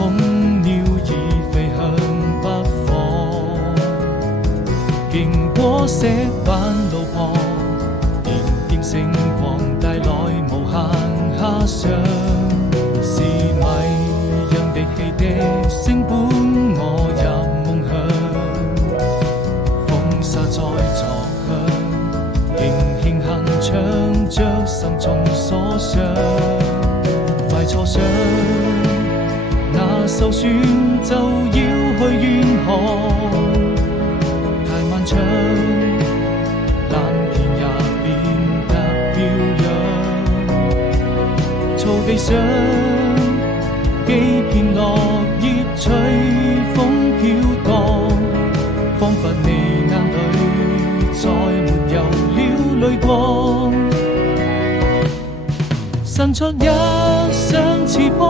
空鳥已飛向北方，經過石板路旁，點點星光帶來無限遐想，是迷人的汽笛聲伴我入夢鄉，風沙在作響，輕輕哼唱着心中所想，快坐上那艘船就要去遠航，太漫長，藍天也變得飄揚，草地上幾片落葉隨風飄蕩，彷彿你眼裏再沒有了淚光，伸出一雙翅膀。